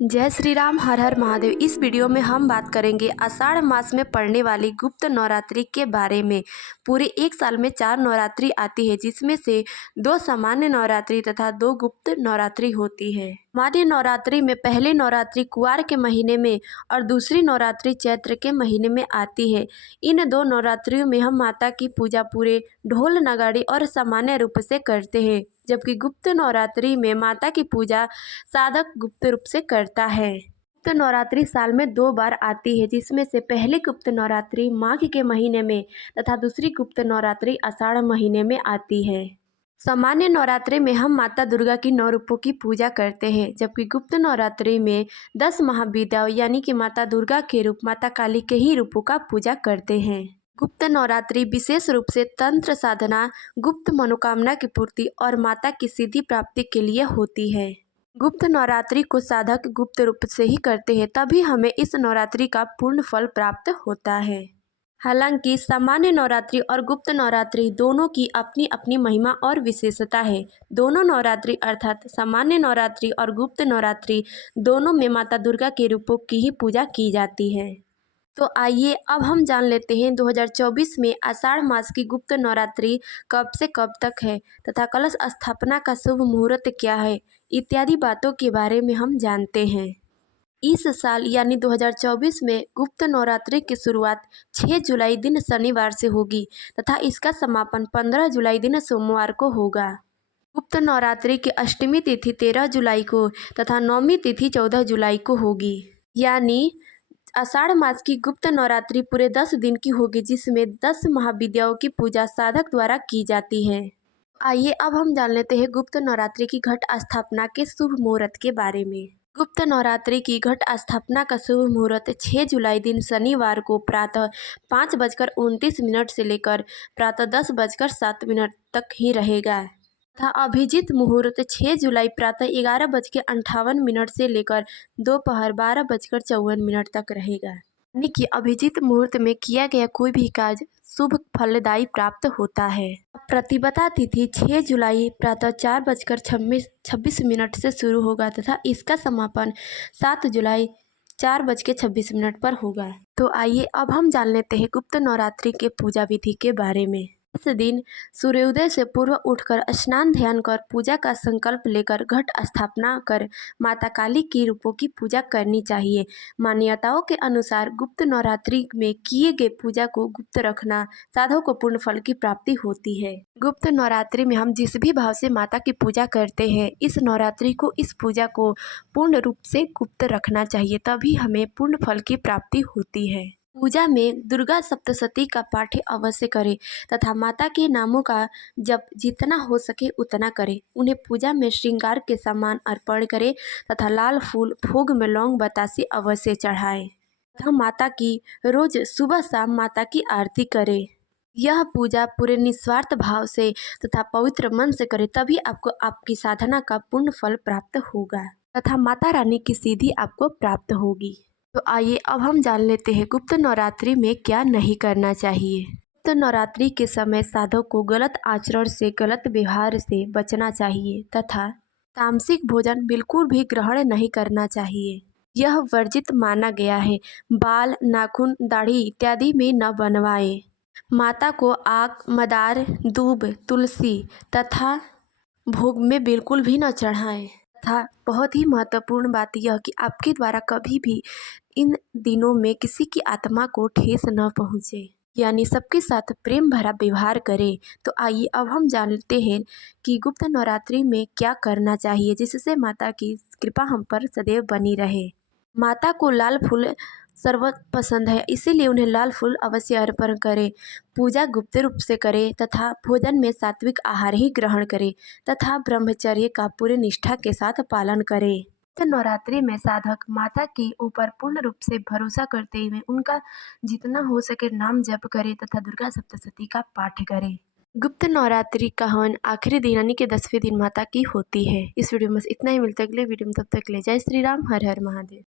जय श्री राम, हर हर महादेव। इस वीडियो में हम बात करेंगे आषाढ़ मास में पड़ने वाली गुप्त नवरात्रि के बारे में। पूरे एक साल में 4 नवरात्रि आती है, जिसमें से 2 सामान्य नवरात्रि तथा 2 गुप्त नवरात्रि होती है। सामान्य नवरात्रि में पहली नवरात्रि कुआर के महीने में और दूसरी नवरात्रि चैत्र के महीने में आती है। इन 2 नवरात्रियों में हम माता की पूजा पूरे ढोल नगाड़े और सामान्य रूप से करते हैं, जबकि गुप्त नवरात्रि में माता की पूजा साधक गुप्त रूप से करता है। गुप्त नवरात्रि साल में 2 बार आती है, जिसमें से पहली गुप्त नवरात्रि माघ के महीने में तथा दूसरी गुप्त नवरात्रि आषाढ़ महीने में आती है। सामान्य नवरात्रि में हम माता दुर्गा की 9 रूपों की पूजा करते हैं, जबकि गुप्त नवरात्रि में 10 महाविद्याओं यानी कि माता दुर्गा के रूप, माता काली के ही रूपों का पूजा करते हैं। गुप्त नवरात्रि विशेष रूप से तंत्र साधना, गुप्त मनोकामना की पूर्ति और माता की सिद्धि प्राप्ति के लिए होती है। गुप्त नवरात्रि को साधक गुप्त रूप से ही करते हैं, तभी हमें इस नवरात्रि का पूर्ण फल प्राप्त होता है। हालांकि सामान्य नवरात्रि और गुप्त नवरात्रि दोनों की अपनी अपनी महिमा और विशेषता है। दोनों नवरात्रि अर्थात सामान्य नवरात्रि और गुप्त नवरात्रि दोनों में माता दुर्गा के रूपों की ही पूजा की जाती है। तो आइए अब हम जान लेते हैं 2024 में आषाढ़ मास की गुप्त नवरात्रि कब से कब तक है तथा कलश स्थापना का शुभ मुहूर्त क्या है, इत्यादि बातों के बारे में हम जानते हैं। इस साल यानी 2024 में गुप्त नवरात्रि की शुरुआत 6 जुलाई दिन शनिवार से होगी तथा इसका समापन 15 जुलाई दिन सोमवार को होगा। गुप्त नवरात्रि की अष्टमी तिथि 13 जुलाई को तथा नवमी तिथि 14 जुलाई को होगी। यानी आषाढ़ मास की गुप्त नवरात्रि पूरे 10 दिन की होगी, जिसमें 10 महाविद्याओं की पूजा साधक द्वारा की जाती है। आइए अब हम जान लेते हैं गुप्त नवरात्रि की घट स्थापना के शुभ मुहूर्त के बारे में। गुप्त नवरात्रि की घट स्थापना का शुभ मुहूर्त 6 जुलाई दिन शनिवार को प्रातः 5:29 से लेकर प्रातः 10:07 तक ही रहेगा तथा अभिजीत मुहूर्त 6 जुलाई प्रातः 11:58 से लेकर दोपहर 12:54 तक रहेगा। यानी कि अभिजीत मुहूर्त में किया गया कोई भी कार्य शुभ फलदायी प्राप्त होता है। प्रतिपदा तिथि 6 जुलाई प्रातः 4:26 से शुरू होगा तथा इसका समापन 7 जुलाई 4:26 पर होगा। तो आइए अब हम जान लेते हैं गुप्त नवरात्रि के पूजा विधि के बारे में। इस दिन सूर्योदय से पूर्व उठकर स्नान ध्यान कर पूजा का संकल्प लेकर घट स्थापना कर माता काली की रूपों की पूजा करनी चाहिए। मान्यताओं के अनुसार गुप्त नवरात्रि में किए गए पूजा को गुप्त रखना साधकों को पूर्ण फल की प्राप्ति होती है। गुप्त नवरात्रि में हम जिस भी भाव से माता की पूजा करते हैं, इस नवरात्रि को, इस पूजा को पूर्ण रूप से गुप्त रखना चाहिए, तभी हमें पूर्ण फल की प्राप्ति होती है। पूजा में दुर्गा सप्तशती का पाठ अवश्य करें तथा माता के नामों का जप जितना हो सके उतना करें। उन्हें पूजा में श्रृंगार के सामान अर्पण करें तथा लाल फूल, भोग में लौंग बतासे अवश्य चढ़ाएं तथा माता की रोज सुबह शाम माता की आरती करें। यह पूजा पूरे निस्वार्थ भाव से तथा पवित्र मन से करें, तभी आपको आपकी साधना का पूर्ण फल प्राप्त होगा तथा माता रानी की सिद्धि आपको प्राप्त होगी। तो आइए अब हम जान लेते हैं गुप्त नवरात्रि में क्या नहीं करना चाहिए। गुप्त नवरात्रि के समय साधक को गलत आचरण से, गलत व्यवहार से बचना चाहिए तथा तामसिक भोजन बिल्कुल भी ग्रहण नहीं करना चाहिए। यह वर्जित माना गया है। बाल, नाखून, दाढ़ी इत्यादि में न बनवाएं। माता को आक, मदार, दूब, तुलसी तथा भोग में बिल्कुल भी न चढ़ाएं तथा बहुत ही महत्वपूर्ण बात यह कि आपके द्वारा कभी भी इन दिनों में किसी की आत्मा को ठेस न पहुँचे, यानी सबके साथ प्रेम भरा व्यवहार करें। तो आइए अब हम जानते हैं कि गुप्त नवरात्रि में क्या करना चाहिए, जिससे माता की कृपा हम पर सदैव बनी रहे। माता को लाल फूल सर्वत्र पसंद है, इसीलिए उन्हें लाल फूल अवश्य अर्पण करें। पूजा गुप्त रूप से करें तथा भोजन में सात्विक आहार ही ग्रहण करें तथा ब्रह्मचर्य का पूरे निष्ठा के साथ पालन करें। नवरात्रि में साधक माता के ऊपर पूर्ण रूप से भरोसा करते हुए उनका जितना हो सके नाम जप करे तथा दुर्गा सप्तशती का पाठ करे। गुप्त नवरात्रि का हवन आखिरी दिन यानी कि 10वें दिन माता की होती है। इस वीडियो में इतना ही, मिलता है अगले वीडियो में, तब तक ले जय श्री राम, हर हर महादेव।